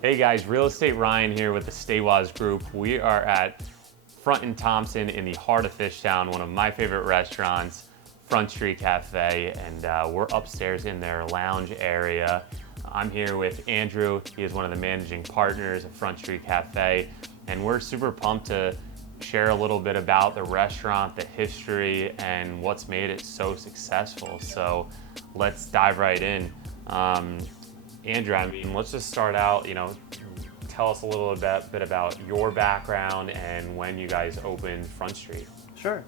Hey guys, Real Estate Ryan here with the Stawasz Group. We are at Front and Thompson in the heart of Fishtown, one of my favorite restaurants, Front Street Cafe, and we're upstairs in their lounge area. I'm here with Andrew. He is one of the managing partners of Front Street Cafe, and we're super pumped to share a little bit about the restaurant, the history, and what's made it so successful. So let's dive right in. Andrew, I mean, let's just start out, tell us a little bit about your background and when you guys opened Front Street. Sure.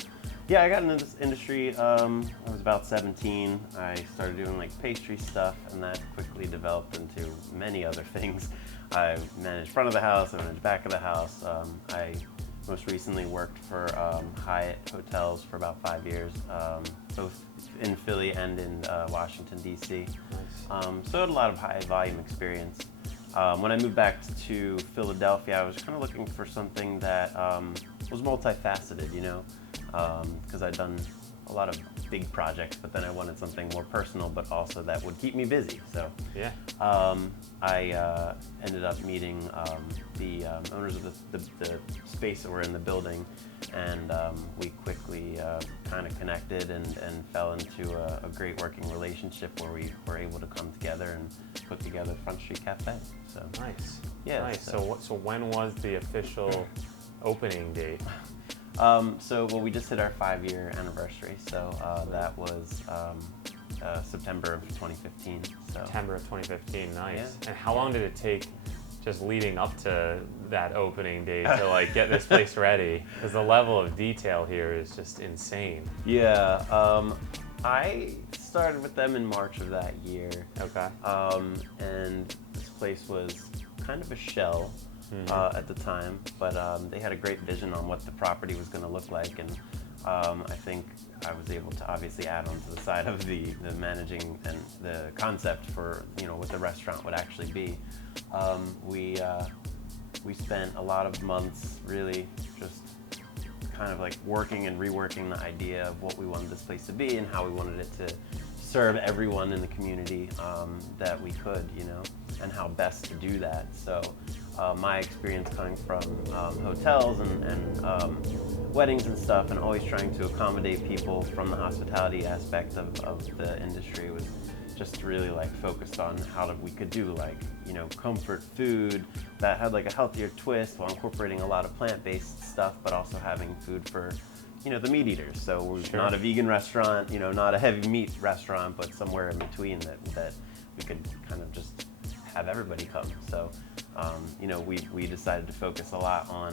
Yeah, I got into this industry, I was about 17. I started doing like pastry stuff, and that quickly developed into many other things. I managed front of the house, I managed back of the house. I most recently worked for Hyatt Hotels for about 5 years, both in Philly and in Washington, D.C. Nice. So I had a lot of high volume experience. When I moved back to Philadelphia, I was kind of looking for something that was multifaceted, because I'd done a lot of big projects, but then I wanted something more personal, but also that would keep me busy. So yeah, I ended up meeting the owners of the space that were in the building, and we quickly kind of connected and fell into a great working relationship where we were able to come together and put together Front Street Cafe. So nice. Yeah. Nice. So when was the official opening date? Well, we just hit our 5-year anniversary, so that was September of 2015. So. September of 2015, nice. Yeah. And how long did it take just leading up to that opening date to get this place ready? Because the level of detail here is just insane. Yeah, I started with them in March of that year. Okay. And this place was kind of a shell. At the time, but they had a great vision on what the property was going to look like, and I think I was able to obviously add on to the side of the managing and the concept for what the restaurant would actually be. We spent a lot of months really just kind of like working and reworking the idea of what we wanted this place to be and how we wanted it to serve everyone in the community that we could, and how best to do that. So my experience coming from hotels and weddings and stuff, and always trying to accommodate people from the hospitality aspect of the industry, was just really focused on how we could do comfort food that had a healthier twist while incorporating a lot of plant-based stuff, but also having food for the meat eaters. So we're Sure. not a vegan restaurant, not a heavy meat restaurant, but somewhere in between that we could kind of just have everybody come. So we decided to focus a lot on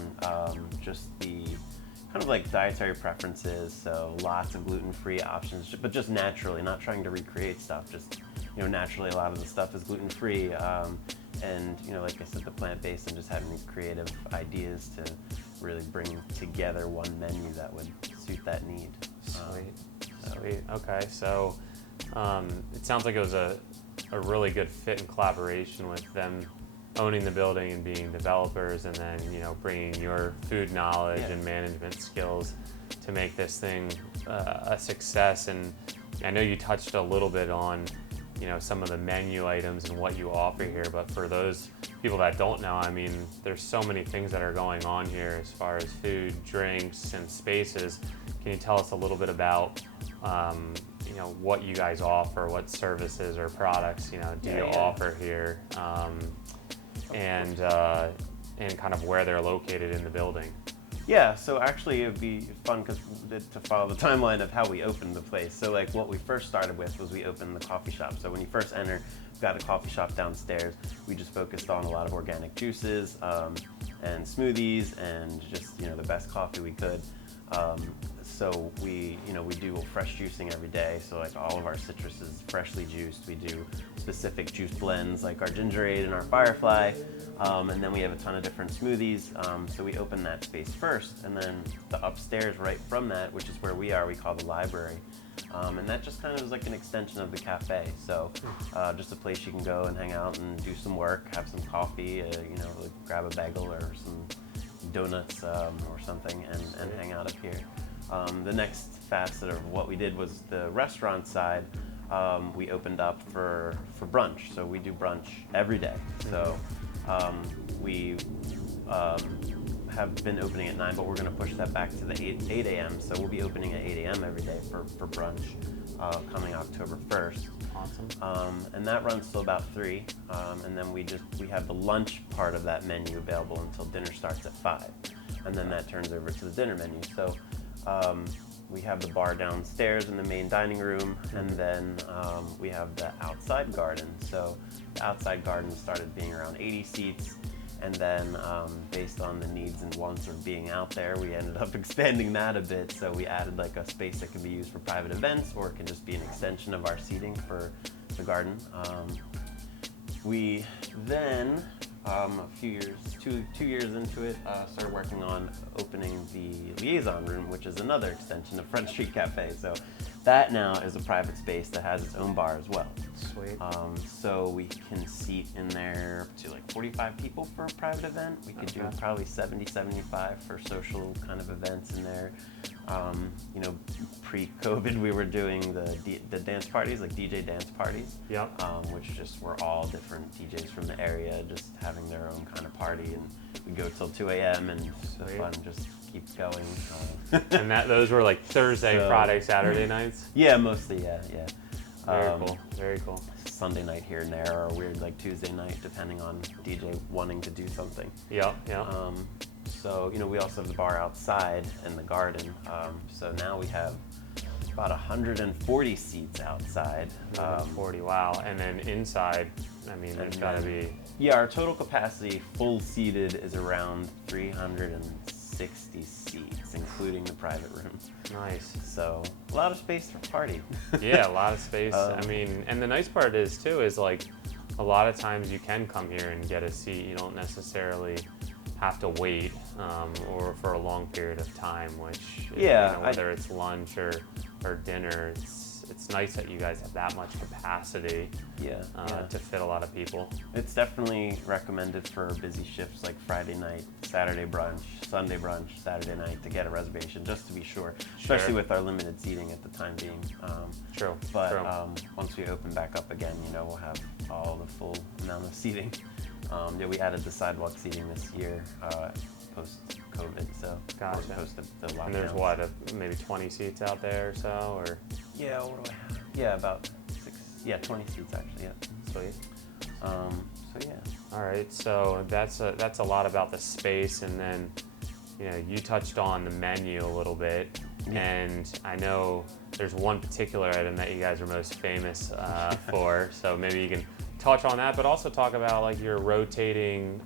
just the kind of dietary preferences, so lots of gluten-free options, but just naturally, not trying to recreate stuff, just naturally a lot of the stuff is gluten-free, and like I said, the plant-based, and just having these creative ideas to really bring together one menu that would suit that need. Sweet. Okay, so it sounds like it was a really good fit and collaboration with them owning the building and being developers, and then bringing your food knowledge and management skills to make this thing a success. And I know you touched a little bit on some of the menu items and what you offer here, but for those people that don't know, I mean, there's so many things that are going on here as far as food, drinks, and spaces. Can you tell us a little bit about what you guys offer, what services or products do you offer here, and kind of where they're located in the building? Yeah, so actually it'd be fun to follow the timeline of how we opened the place. So what we first started with was we opened the coffee shop. So when you first enter, we've got a coffee shop downstairs. We just focused on a lot of organic juices and smoothies, and just the best coffee we could. So we do fresh juicing every day. So all of our citrus is freshly juiced. We do specific juice blends like our Gingerade and our Firefly. And then we have a ton of different smoothies. So we open that space first, and then the upstairs right from that, which is where we call the library. And that just kind of is like an extension of the cafe. So just a place you can go and hang out and do some work, have some coffee, grab a bagel or some donuts or something, and hang out up here. The next facet of what we did was the restaurant side. We opened up for brunch, so we do brunch every day. So We have been opening at 9, but we're going to push that back to the 8 a.m. So we'll be opening at 8 a.m. every day for brunch coming October 1st. Awesome. And that runs till about 3. And then we have the lunch part of that menu available until dinner starts at 5. And then that turns over to the dinner menu. So we have the bar downstairs in the main dining room, and then we have the outside garden. So the outside garden started being around 80 seats, and then based on the needs and wants of being out there, we ended up expanding that a bit. So we added like a space that can be used for private events, or it can just be an extension of our seating for the garden. We then, a few years, two years into it, started working on opening the Liaison Room, which is another extension of Front Street Cafe. So that now is a private space that has its own bar as well. Sweet. So we can seat in there up to like 45 people for a private event. We could do probably 70, 75 for social kind of events in there. Pre-COVID, we were doing the dance parties, like DJ dance parties. Yep. Which just were all different DJs from the area, just having their own kind of party, and we go till 2 a.m. and the fun just keeps going. And those were like Thursday, Friday, Saturday nights? Yeah, mostly, yeah. Very cool, very cool. Sunday night here and there, or a weird like Tuesday night, depending on DJ wanting to do something. Yeah. So, we also have the bar outside in the garden. So now we have about 140 seats outside. 40, wow. And then inside, I mean, there's got to be... Yeah, our total capacity, full seated, is around 360 seats, including the private rooms. Nice. So, a lot of space for party. Yeah, a lot of space. I mean, and the nice part is, too, is like, a lot of times you can come here and get a seat. You don't necessarily have to wait or for a long period of time, which whether it's lunch or dinner, it's nice that you guys have that much capacity to fit a lot of people. It's definitely recommended for busy shifts like Friday night, Saturday brunch, Sunday brunch, Saturday night, to get a reservation just to be sure, especially with our limited seating at the time being. True. Once we open back up again, we'll have all the full amount of seating. We added the sidewalk seating this year, post-COVID, so gotcha. Post the lockdown. And there's what, maybe 20 seats out there or so, or? Yeah, what do I have? Yeah, about 20 seats actually. Yeah. Sweet. So yeah. All right, so that's a lot about the space, and then you touched on the menu a little bit, and I know there's one particular item that you guys are most famous for. So maybe you can touch on that, but also talk about like your rotating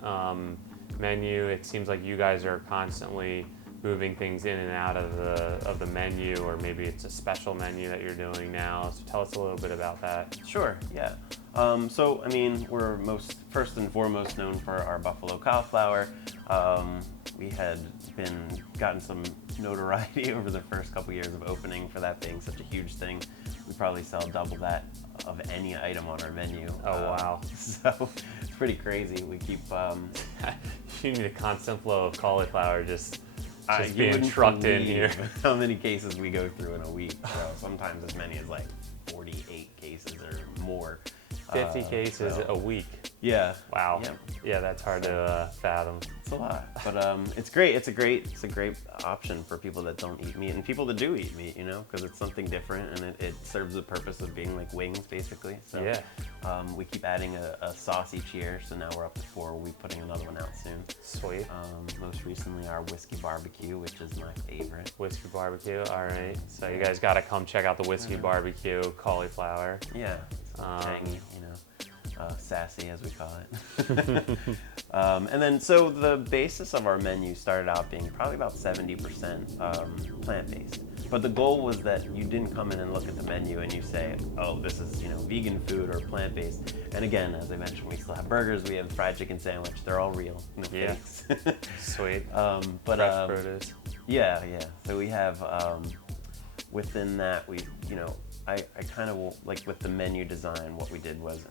menu. It seems like you guys are constantly moving things in and out of the menu, or maybe it's a special menu that you're doing now. So tell us a little bit about that. Sure, yeah. So, I mean, we're first and foremost known for our buffalo cauliflower. We had gotten some notoriety over the first couple years of opening for that being such a huge thing. We probably sell double that of any item on our menu. Oh, wow. So it's pretty crazy. We keep... You need a constant flow of cauliflower just being trucked in here. How many cases we go through in a week. So sometimes as many as like 48 cases or more. 50 cases a week. Yeah. Wow. Yeah, that's hard to fathom. It's a lot, but it's great. It's a great option for people that don't eat meat and people that do eat meat. Because it's something different, and it serves the purpose of being like wings, basically. So we keep adding a sauce each year, so now we're up to 4. We'll be putting another one out soon. Sweet. Most recently, our whiskey barbecue, which is my favorite. Whiskey barbecue. All right. So you guys got to come check out the whiskey barbecue cauliflower. Yeah. Tangy, sassy as we call it. And then so the basis of our menu started out being probably about 70% plant-based. But the goal was that you didn't come in and look at the menu and you say, oh, this is vegan food or plant-based. And again, as I mentioned, we still have burgers, we have fried chicken sandwich, they're all real, no fakes. Sweet. Fresh produce. Yeah. So we have within that I kind of like with the menu design, what we did was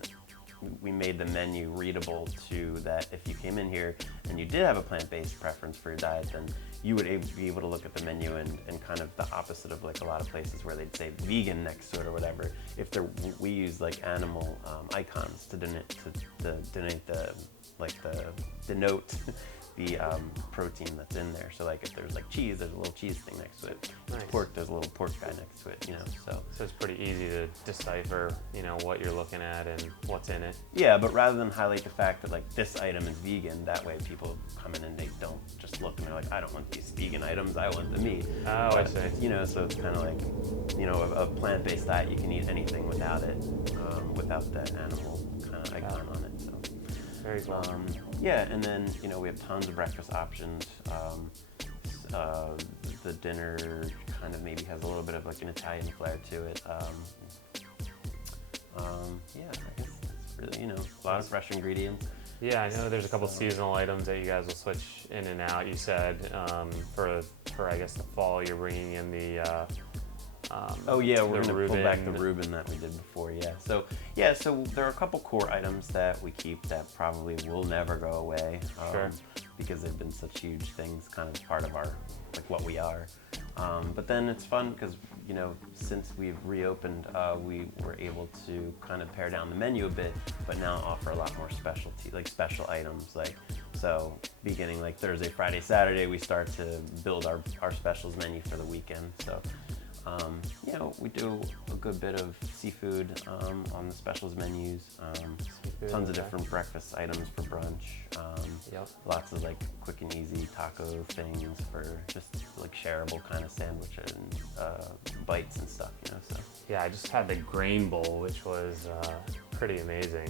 we made the menu readable to that if you came in here and you did have a plant-based preference for your diet, then you would be able to look at the menu and kind of the opposite of like a lot of places where they'd say vegan next to it or whatever. If we use like animal icons to denote the like denote the protein that's in there. So like if there's like cheese, there's a little cheese thing next to it. If it's pork, there's a little pork guy next to it, you know. So it's pretty easy to decipher, you know, what you're looking at and what's in it. Yeah, but rather than highlight the fact that like this item is vegan, that way people come in and they don't just look and they're like, I don't want these vegan items, I want the meat. Oh, I see. You know, so it's kind of like, you know, a plant-based diet, you can eat anything without it, without the animal kind of icon on it. So. Very cool. Yeah, and then, you know, we have tons of breakfast options. The dinner kind of maybe has a little bit of like an Italian flair to it. Yeah, I guess that's really, you know, a lot of fresh ingredients. Yeah, I know there's a couple seasonal items that you guys will switch in and out. You said for I guess the fall you're bringing in the oh yeah, we're going to pull back the Reuben. Reuben that we did before. Yeah, so there are a couple core items that we keep that probably will never go away. Sure. Because they've been such huge things, kind of part of our like what we are. But then it's fun because, you know, since we've reopened, we were able to kind of pare down the menu a bit, but now offer a lot more specialty, like special items. Like, so beginning like Thursday, Friday, Saturday, we start to build our specials menu for the weekend. So, you know, we do a good bit of seafood on the specials menus. Tons of different breakfast items for brunch. Lots of like quick and easy taco things for just like shareable kind of sandwich and bites and stuff, you know. So Yeah, I just had the grain bowl, which was pretty amazing,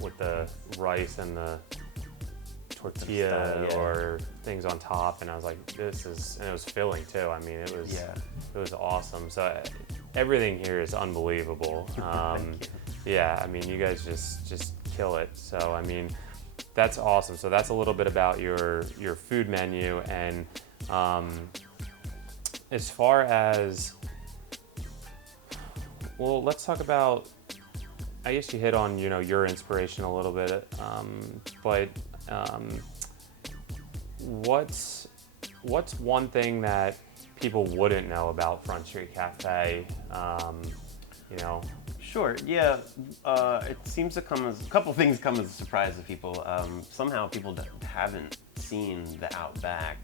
with the rice and the tortilla style, yeah. or things on top, and I was like, this is, and it was filling too. I mean, it was awesome. So everything here is unbelievable. Yeah, I mean, you guys just kill it. So I mean, that's awesome. So that's a little bit about your food menu, and as far as, well, let's talk about, I guess you hit on, you know, your inspiration a little bit, but what's one thing that people wouldn't know about Front Street Cafe? You know. Sure. Yeah. It seems to come as a couple things come as a surprise to people. Somehow people haven't seen the Outback.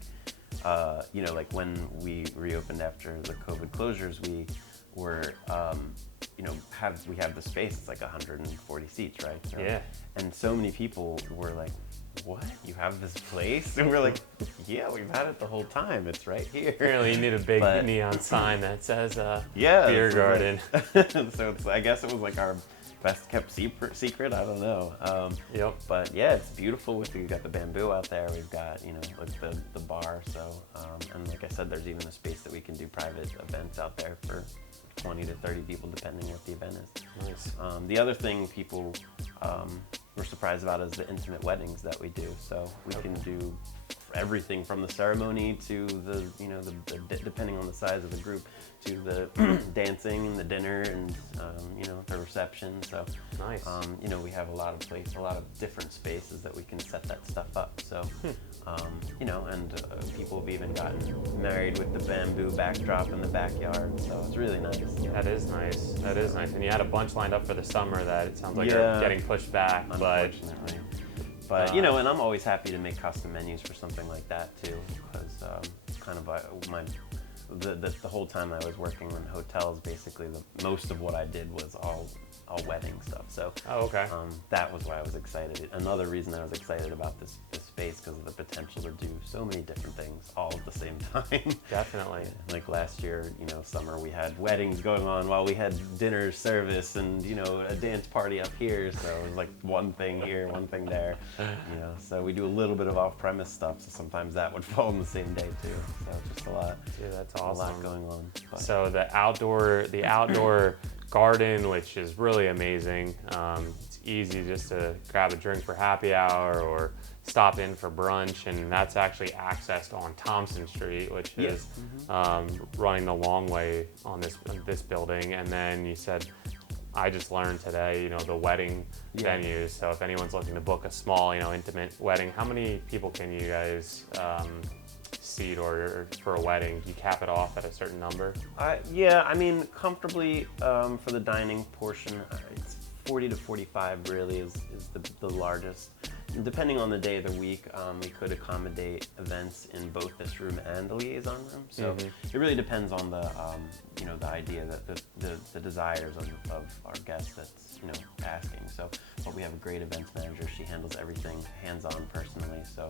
You know, like when we reopened after the COVID closures, we were, you know, we have the space. It's like 140 seats, right? So, Yeah. And so many people were like, "What? You have this place?" And we're like, "Yeah, we've had it the whole time. It's right here." Apparently, you need a big neon sign that says yeah, beer garden. Like, so I guess it was like our best kept secret. I don't know. Yep. But yeah, it's beautiful. We've got the bamboo out there. We've got, you know, like the bar. So and like I said, there's even a space that we can do private events out there for 20 to 30 people, depending what the event is. Nice. The other thing people were surprised about is the intimate weddings that we do. So we can do everything from the ceremony to the, you know, the depending on the size of the group, to the dancing and the dinner and, you know, the reception. So, Nice. you know, we have a lot of different spaces that we can set that stuff up. So, you know, and people have even gotten married with the bamboo backdrop in the backyard. So it's really nice. That is nice. That is nice. And you had a bunch lined up for the summer that it sounds like are getting pushed back. Unfortunately. But you know, and I'm always happy to make custom menus for something like that too, because kind of the whole time I was working in hotels, basically most of what I did was all wedding stuff. So okay. That was why I was excited. Another reason I was excited about this space, because of the potential to do so many different things all at the same time. Definitely. Like last year, you know, summer, we had weddings going on while we had dinner service and, you know, a dance party up here. So it was like one thing here, one thing there, you know. So we do a little bit of off-premise stuff. So sometimes that would fall on the same day too. So just a lot. Dude, that's awesome. A lot going on. But. So the outdoor garden, which is really amazing. It's easy just to grab a drink for happy hour or stop in for brunch, and that's actually accessed on Thompson Street, which is running the long way on this building. And then you said, I just learned today, you know, the wedding venues. So if anyone's looking to book a small, you know, intimate wedding, how many people can you guys seat, or for a wedding, you cap it off at a certain number? Yeah, I mean, comfortably for the dining portion, it's 40 to 45 really is the largest. depending on the day of the week, we could accommodate events in both this room and the liaison room. So it really depends on the, the idea that the desires of our guests that's, asking. So, but we have a great events manager. She handles everything hands-on personally. So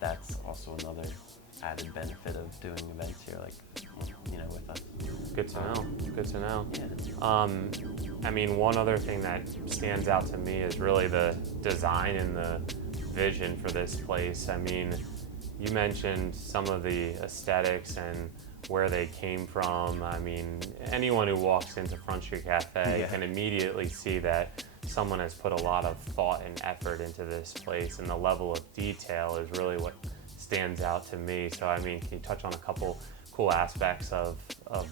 that's also another added benefit of doing events here, with us. Good to know. Good to know. Yeah. One other thing that stands out to me is really the design and the vision for this place. You mentioned some of the aesthetics and where they came from. Anyone who walks into Front Street Cafe can immediately see that someone has put a lot of thought and effort into this place, and the level of detail is really what stands out to me. So, can you touch on a couple cool aspects of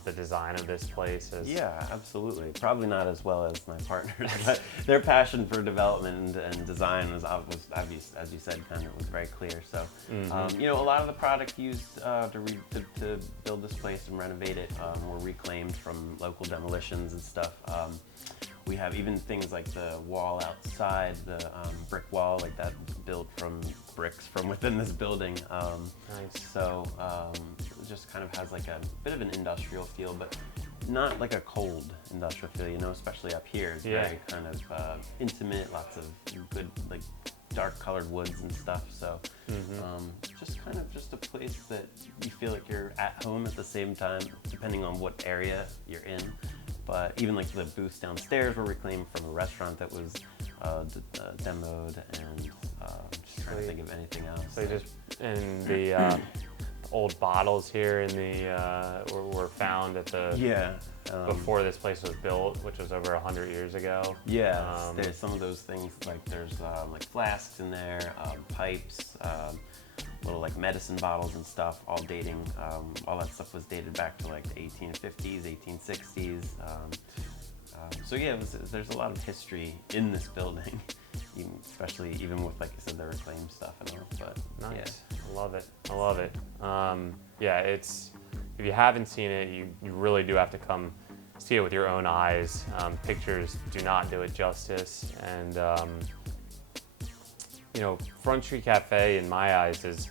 the design of this place? Yeah, absolutely. Probably not as well as my partners, but their passion for development and design was obvious, as you said, was very clear. So, a lot of the product used to build this place and renovate it were reclaimed from local demolitions and stuff. We have even things like the wall outside, the brick wall, like that built from bricks from within this building. Nice. So it just kind of has like a bit of an industrial feel, but not like a cold industrial feel, especially up here. It's very kind of intimate, lots of good, like dark colored woods and stuff. So just a place that you feel like you're at home at the same time, depending on what area you're in. But even like the booths downstairs were reclaimed from a restaurant that was demoed, and just trying to think of anything else. So and the old bottles here in the were found at the before this place was built, which was over 100 years ago. Yeah, there's some of those things, like there's like flasks in there, pipes, little like medicine bottles and stuff, all dating, all that stuff was dated back to like the 1850s, 1860s. There's a lot of history in this building, especially even with, like I said, the reclaimed stuff and all. But nice. I love it. It's, if you haven't seen it, you really do have to come see it with your own eyes. Pictures do not do it justice, and Front Street Cafe, in my eyes, has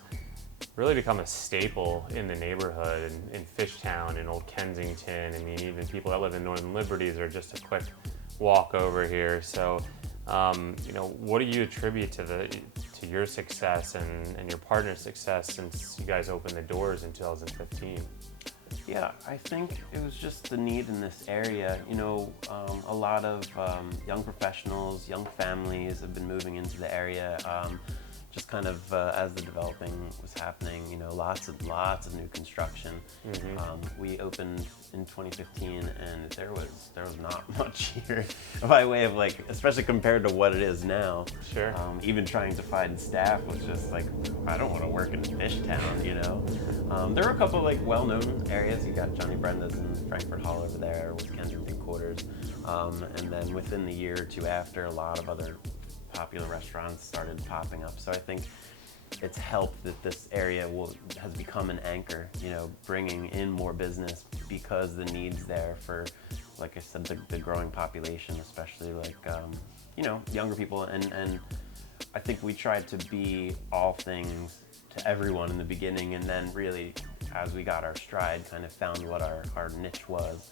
really become a staple in the neighborhood, in Fishtown, in Old Kensington. Even people that live in Northern Liberties are just a quick walk over here. So, what do you attribute to your success and your partner's success since you guys opened the doors in 2015? Yeah, I think it was just the need in this area. A lot of young professionals, young families have been moving into the area. Just kind of as the developing was happening, lots of new construction. We opened in 2015, and there was not much here by way of, like, especially compared to what it is now. Sure. Even trying to find staff was just like, I don't want to work in Fishtown. There were a couple of like well-known areas. You got Johnny Brenda's in Frankfurt Hall over there, with Kensington Quarters, and then within the year or two after, a lot of other popular restaurants started popping up. So I think it's helped that this area has become an anchor, bringing in more business because the need's there for, like I said, the growing population, especially like, younger people. And I think we tried to be all things to everyone in the beginning, and then really, as we got our stride, kind of found what our niche was.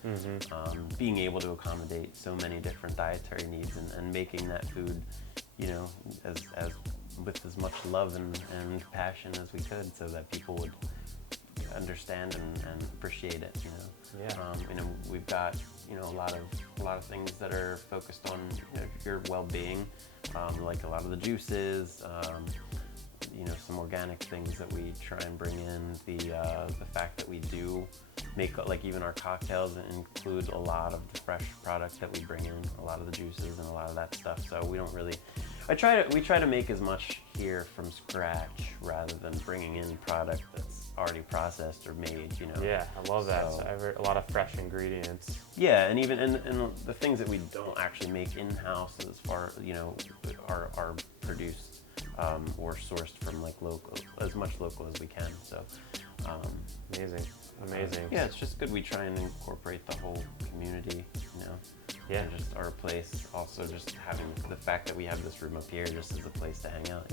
Being able to accommodate so many different dietary needs, and making that food, as with as much love and passion as we could, so that people would understand and appreciate it. We've got a lot of things that are focused on your well-being, like a lot of the juices. Some organic things that we try and bring in. The fact that we do make, like, even our cocktails include a lot of the fresh product that we bring in, a lot of the juices and a lot of that stuff. So we don't really. We try to make as much here from scratch rather than bringing in product that's already processed or made. Yeah, I love that. So a lot of fresh ingredients. Yeah, and even and the things that we don't actually make in-house, as far are produced or sourced from like as much local as we can. So amazing. Yeah, it's just good. We try and incorporate the whole community. Yeah. And just our place, also just having the fact that we have this room up here just as a place to hang out,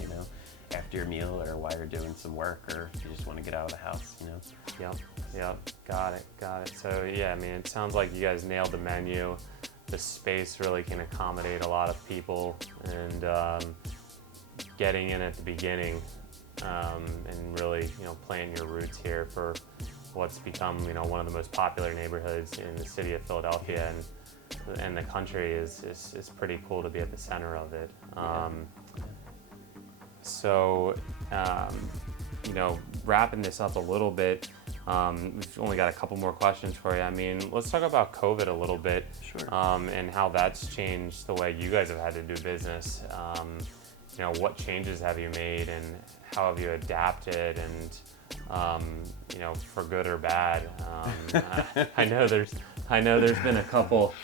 after your meal or while you're doing some work, or if you just want to get out of the house, Yep. Got it. So yeah, I mean, it sounds like you guys nailed the menu. The space really can accommodate a lot of people, and getting in at the beginning, and really, planting your roots here for what's become, one of the most popular neighborhoods in the city of Philadelphia and the country is pretty cool to be at the center of it. So, wrapping this up a little bit, we've only got a couple more questions for you. I mean, let's talk about COVID a little bit. Sure. And how that's changed the way you guys have had to do business. What changes have you made, and how have you adapted, and for good or bad? I know there's been a couple.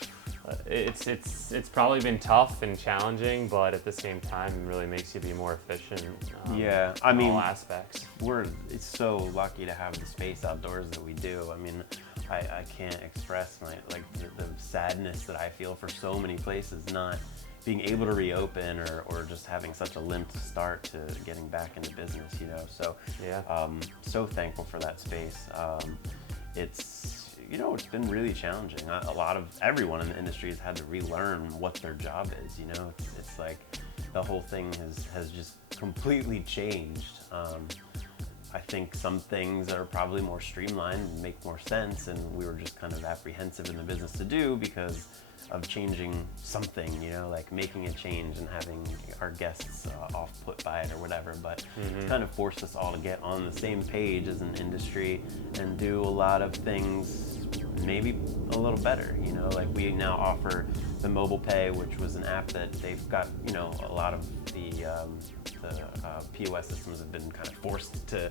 It's probably been tough and challenging, but at the same time, it really makes you be more efficient. I mean, in all aspects. It's so lucky to have the space outdoors that we do. I mean, I can't express the sadness that I feel for so many places not being able to reopen, or just having such a limp start to getting back into business. So Yeah. So thankful for that space. It's been really challenging. A lot of everyone in the industry has had to relearn what their job is. It's like the whole thing has just completely changed. I think some things are probably more streamlined and make more sense, and we were just kind of apprehensive in the business to do because of changing something, like making a change and having our guests off put by it or whatever. But it's kind of forced us all to get on the same page as an industry and do a lot of things maybe a little better. Like we now offer the mobile pay, which was an app that they've got, a lot of the POS systems have been kind of forced to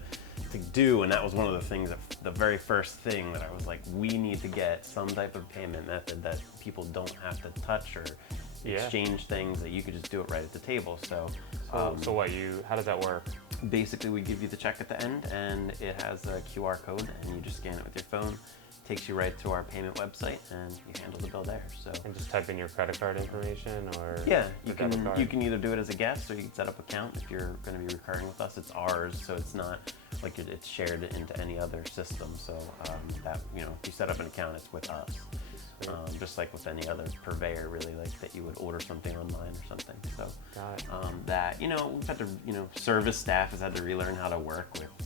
do, and that was one of the things the very first thing that I was like, we need to get some type of payment method that people don't have to touch or exchange things, that you could just do it right at the table. So How does that work? Basically, we give you the check at the end, and it has a QR code, and you just scan it with your phone. Takes you right to our payment website, and you handle the bill there. So And just type in your credit card information, or yeah, you your debit card? can either do it as a guest, or you can set up an account. If you're going to be recurring with us, it's ours, so it's not like it's shared into any other system. So that if you set up an account, it's with us. Just like with any other purveyor, really, like that you would order something online or something. So Got it. that we've had to service staff has had to relearn how to work with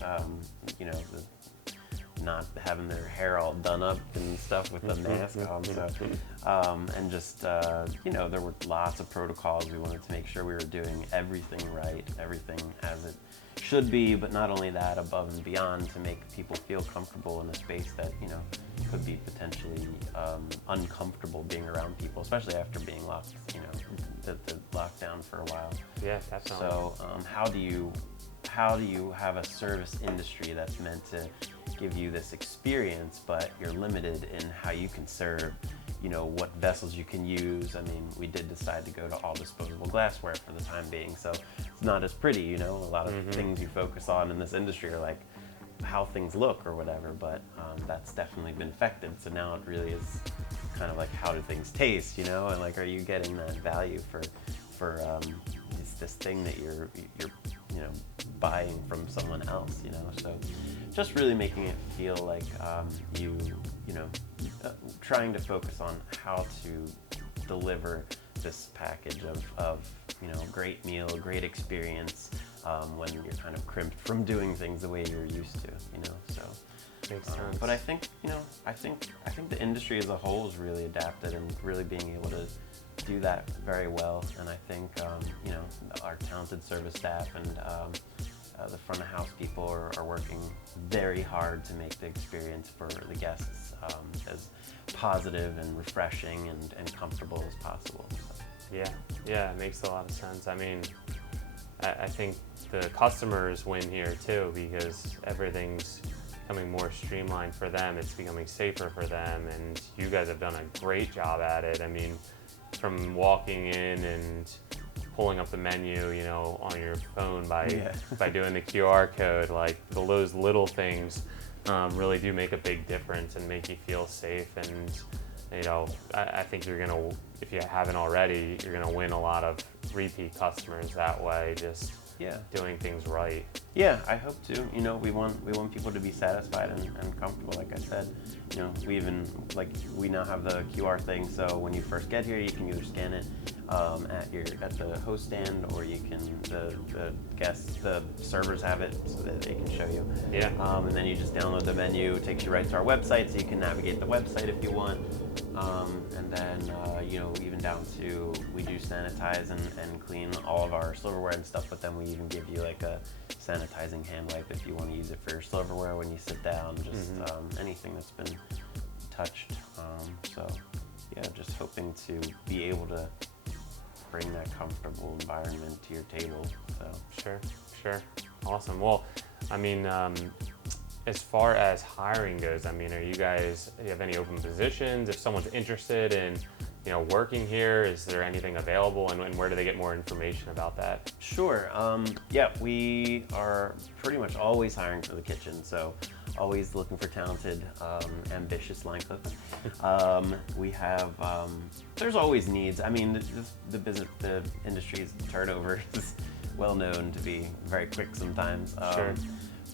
the not having their hair all done up and stuff with the mask on. So, and just, there were lots of protocols. We wanted to make sure we were doing everything right, everything as it should be, but not only that, above and beyond, to make people feel comfortable in a space that, could be potentially uncomfortable being around people, especially after being locked, the lockdown for a while. Yeah, definitely. So, how do you have a service industry that's meant to give you this experience, but you're limited in how you can serve, what vessels you can use? I mean, we did decide to go to all disposable glassware for the time being, so it's not as pretty, a lot of things you focus on in this industry are like how things look or whatever, but that's definitely been affected. So now it really is kind of like, how do things taste, and like, are you getting that value for it's this thing that you're buying from someone else, so just really making it feel like trying to focus on how to deliver this package of great meal, great experience, when you're kind of crimped from doing things the way you're used to, so. Makes sense. But I think the industry as a whole has really adapted and really being able to do that very well. And I think our talented service staff and the front of house people are working very hard to make the experience for the guests as positive and refreshing and comfortable as possible. So. Yeah, it makes a lot of sense. I mean, I think the customers win here too, because everything's becoming more streamlined for them. It's becoming safer for them, and you guys have done a great job at it. I mean, from walking in and pulling up the menu, on your phone by doing the QR code, like those little things really do make a big difference and make you feel safe. And you know, I think you're gonna, if you haven't already, you're gonna win a lot of repeat customers that way, just doing things right. Yeah, I hope to. You know, we want people to be satisfied and comfortable. Like I said, you know, we now have the QR thing, so when you first get here, you can either scan it at the host stand, or you can the servers have it so that they can show you. Yeah. And then you just download the menu. It takes you right to our website, so you can navigate the website if you want. And then you know, even down to, we do sanitize and clean all of our silverware and stuff, but then we even give you like a sanitizing hand wipe if you want to use it for your silverware when you sit down, just anything that's been touched. So yeah, just hoping to be able to bring that comfortable environment to your table. So Sure. Awesome. Well, I mean, as far as hiring goes, I mean, do you have any open positions? If someone's interested in, you know, working here, is there anything available, and where do they get more information about that? Sure. Yeah, we are pretty much always hiring for the kitchen, so always looking for talented, ambitious line cooks. We have, there's always needs. I mean, the industry's turnover is well known to be very quick sometimes. Sure.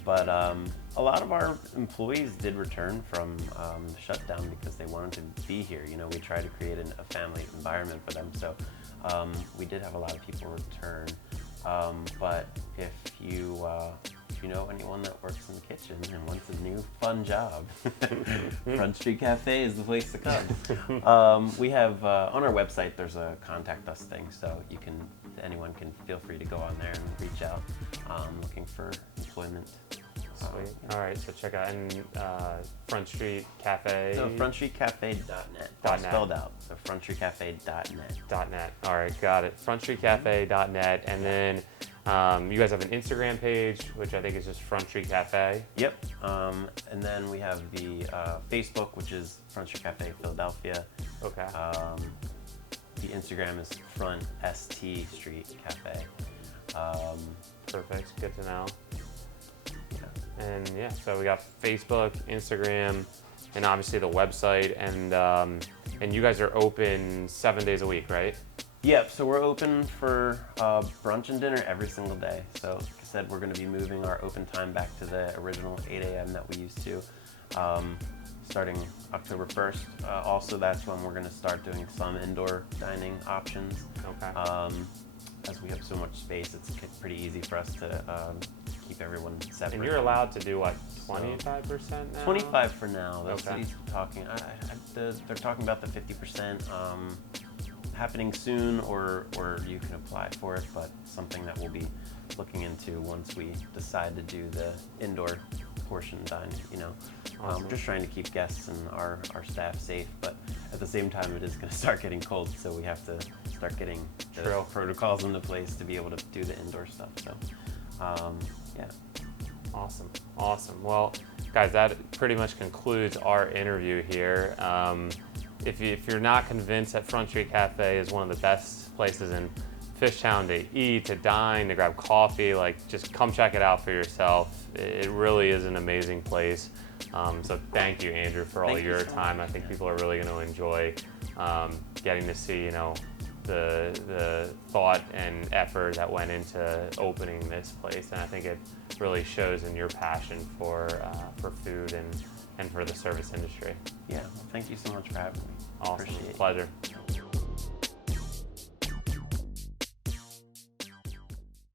But a lot of our employees did return from the shutdown because they wanted to be here. You know, we try to create a family environment for them. So we did have a lot of people return. But if you know anyone that works in the kitchen and wants a new fun job, Front Street Cafe is the place to come. We have on our website, there's a contact us thing, so anyone can feel free to go on there and reach out, looking for employment. Sweet. All right, so check out Front Street Cafe. So frontstreetcafe.net. All spelled out. So frontstreetcafe.net. .net. All right, got it. Frontstreetcafe.net, and then you guys have an Instagram page, which I think is just Front Street Cafe. Yep. And then we have the Facebook, which is Front Street Cafe Philadelphia. Okay. The Instagram is Front ST Street Cafe. Perfect. Good to know. And yeah, so we got Facebook, Instagram, and obviously the website, and you guys are open 7 days a week, right? Yep, so we're open for brunch and dinner every single day. So like I said, we're going to be moving our open time back to the original 8 a.m. that we used to, starting October 1st. Also, that's when we're going to start doing some indoor dining options. Okay. As we have so much space, it's pretty easy for us to keep everyone separate. And you're allowed to do what, 25% now? 25 for now. That's okay. what he's talking. They're talking about the 50% happening soon, or you can apply for it, but something that we'll be looking into once we decide to do the indoor portion dining. You know, awesome. Just trying to keep guests and our staff safe, but at the same time, it is going to start getting cold, so we have to start getting the protocols into place to be able to do the indoor stuff. So, yeah. Awesome. Well, guys, that pretty much concludes our interview here. If you're not convinced that Front Street Cafe is one of the best places in Fishtown to eat, to dine, to grab coffee, like, just come check it out for yourself. It really is an amazing place. So thank you, Andrew, for all your time. I think people are really going to enjoy getting to see, you know, the thought and effort that went into opening this place, and I think it really shows in your passion for food and for the service industry. Yeah, well, thank you so much for having me. Awesome. Appreciate it. Pleasure.